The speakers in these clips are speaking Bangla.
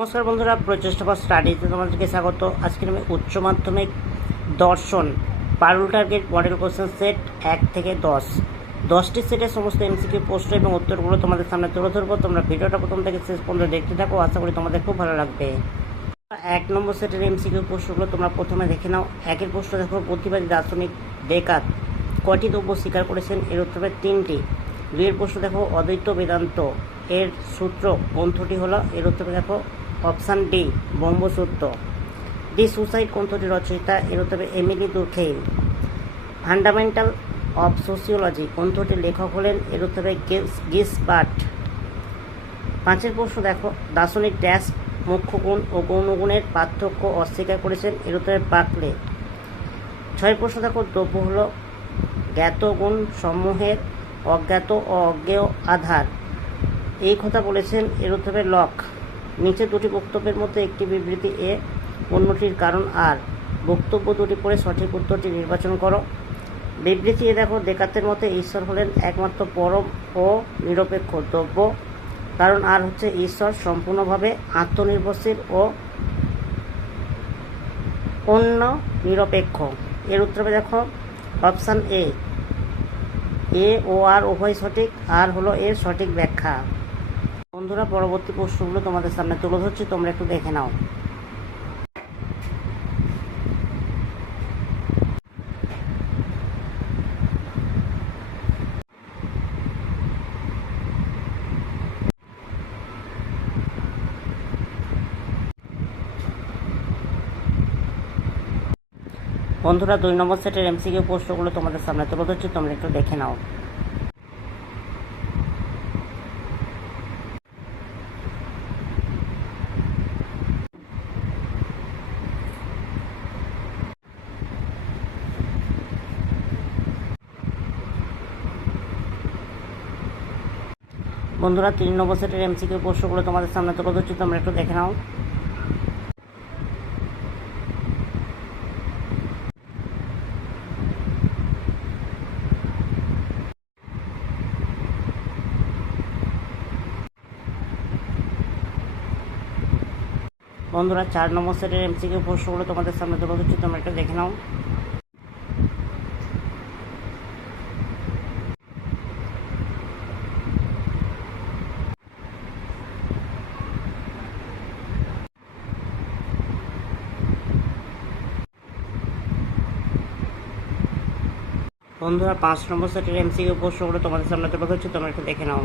নমস্কার বন্ধুরা, প্রচেষ্টা ফর স্টাডিতে তোমাদেরকে স্বাগত। আজকে আমি উচ্চ মাধ্যমিক দর্শন পারুল টার্গেট মডেল কোশ্চেন সেট 1 থেকে 10টি সেটের সমস্ত এমসিকিউ প্রশ্ন এবং উত্তরগুলো তোমাদের সামনে তুলে ধরবো। তোমরা ভিডিওটা প্রথম থেকে শেষ পর্যন্ত দেখতে থাকো, আশা করি তোমাদের খুব ভালো লাগবে। 1 নম্বর সেটের এমসিকিউ প্রশ্নগুলো তোমরা প্রথমে দেখে নাও। একের প্রশ্ন দেখো, প্রতিবাদী দার্শনিক ডেকার্ত কয়টি দ্রব্য স্বীকার করেছেন? এর উত্তর হবে 3টি। 2 প্রশ্ন দেখো, অদ্বৈত বেদান্ত এর সূত্র গ্রন্থটি হলো? এর উত্তর দেখো অপশান ডি, ব্রহ্মসূত্র। দি সুসাইড গ্রন্থটি রচয়িতা? এর উত্তর এমিলি দুর্খেইম। ফান্ডামেন্টাল অফ সোসিওলজি গ্রন্থটির লেখক হলেন? এর উত্তর গিসবার্ট। 5 প্রশ্ন দেখো, দার্শনিক ড্যাশ মুখ্য গুণ ও গৌণগুণের পার্থক্য অস্বীকার করেছেন? এর উত্তরে বাকলে। 6 প্রশ্ন দেখো, দ্রব্য হলো জ্ঞাত গুণ সমূহের অজ্ঞাত ও অজ্ঞেয় আধার, এই কথা বলেছেন? এর উত্তরে লক। নিচে দুটি বক্তব্যের মধ্যে একটি বিবৃতি এ, অন্যটির কারণ আর। বক্তব্য দুটি পড়ে সঠিক উত্তরটি নির্বাচন করো। বিবৃতি এ দেখো, ডেকার্তের মতে ঈশ্বর হলেন একমাত্র পরম ও নিরপেক্ষ দ্রব্য। কারণ আর হচ্ছে ঈশ্বর সম্পূর্ণভাবে আত্মনির্ভরশীল ও অন্য নিরপেক্ষ। এর উত্তরে দেখো অপশান এ ও আর উভয় সঠিক, আর হলো এর সঠিক ব্যাখ্যা। বন্ধুরা, পরবর্তী প্রশ্নগুলো তোমাদের সামনে তুলে ধরছি, তোমরা একটু দেখে নাও। বন্ধুরা, 2 নম্বর সেটের এমসিকিউ প্রশ্নগুলো তোমাদের সামনে তুলে ধরছি, তোমরা একটু দেখে নাও। বন্ধুরা, 3 নম্বর সেটের এমসিকিউ প্রশ্নগুলো তোমাদের সামনে তুলে ধরছি, তোমরা একটু দেখে নাও। বন্ধুরা, 4 নম্বর সেটের এমসিকিউ প্রশ্নগুলো তোমাদের সামনে তুলে ধরছি, তোমরা একটু দেখে নাও। বন্ধুরা, 5 নম্বর সেটের এমসিকিউ প্রশ্নগুলো তোমাদের সামনে তুলে ধরছি, তোমরা একটু দেখে নাও।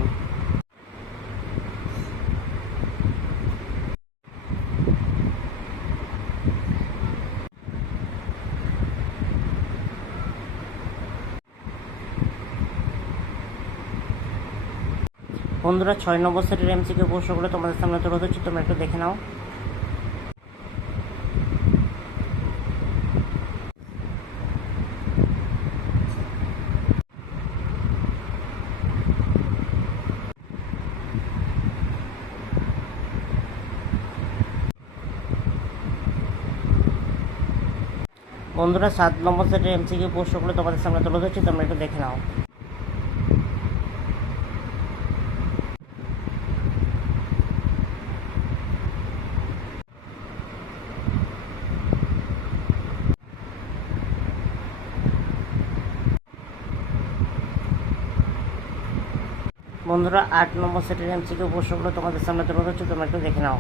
বন্ধুরা, 6 নম্বর সেটের এমসিকিউ প্রশ্নগুলো তোমাদের সামনে তুলে ধরছি, তোমরা একটু দেখে নাও। বন্ধুরা, 7 নম্বর সেটের এমসিকিউ প্রশ্নগুলো তোমাদের সামনে তুলে ধরছি, তোমরা একটু দেখে নাও। বন্ধুরা, 8 নম্বর সেটের এমসিকিউ প্রশ্নগুলো তোমাদের সামনে তুলে ধরছি, তোমরা একটু দেখে নাও।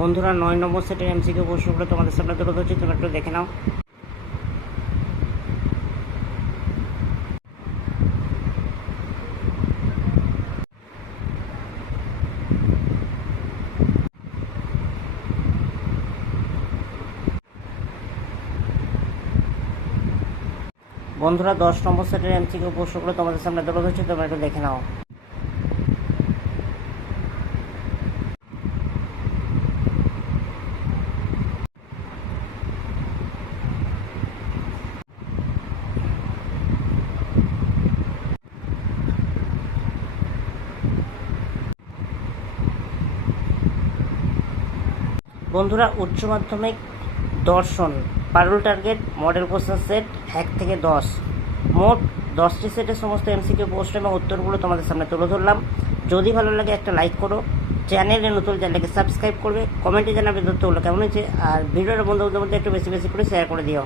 বন্ধুরা, 9 নম্বর সেটের এমসিকিউ প্রশ্নগুলো তোমাদের সামনে তুলে ধরছি, তোমরা একটু দেখে নাও। বন্ধুরা, 10 নম্বর সেটের এমসিকিউ প্রশ্নগুলো তোমাদের সামনে তুলে ধরছি, তোমরা একটু দেখে নাও। বন্ধুরা, উচ্চ মাধ্যমিক দর্শন পারুল টার্গেট মডেল কোশ্চেন সেট 1 থেকে 10, মোট 10টি সেটের সমস্ত এমসিকিউ প্রশ্ন এবং উত্তরগুলো তোমাদের সামনে তুলে ধরলাম। যদি ভালো লাগে একটা লাইক করো, চ্যানেলে নতুন চ্যানেলকে সাবস্ক্রাইব করবে, কমেন্টে জানাবে তথ্যগুলো কেমন হয়েছে, আর ভিডিওটা বন্ধুদের মধ্যে একটু বেশি বেশি করে শেয়ার করে দিও।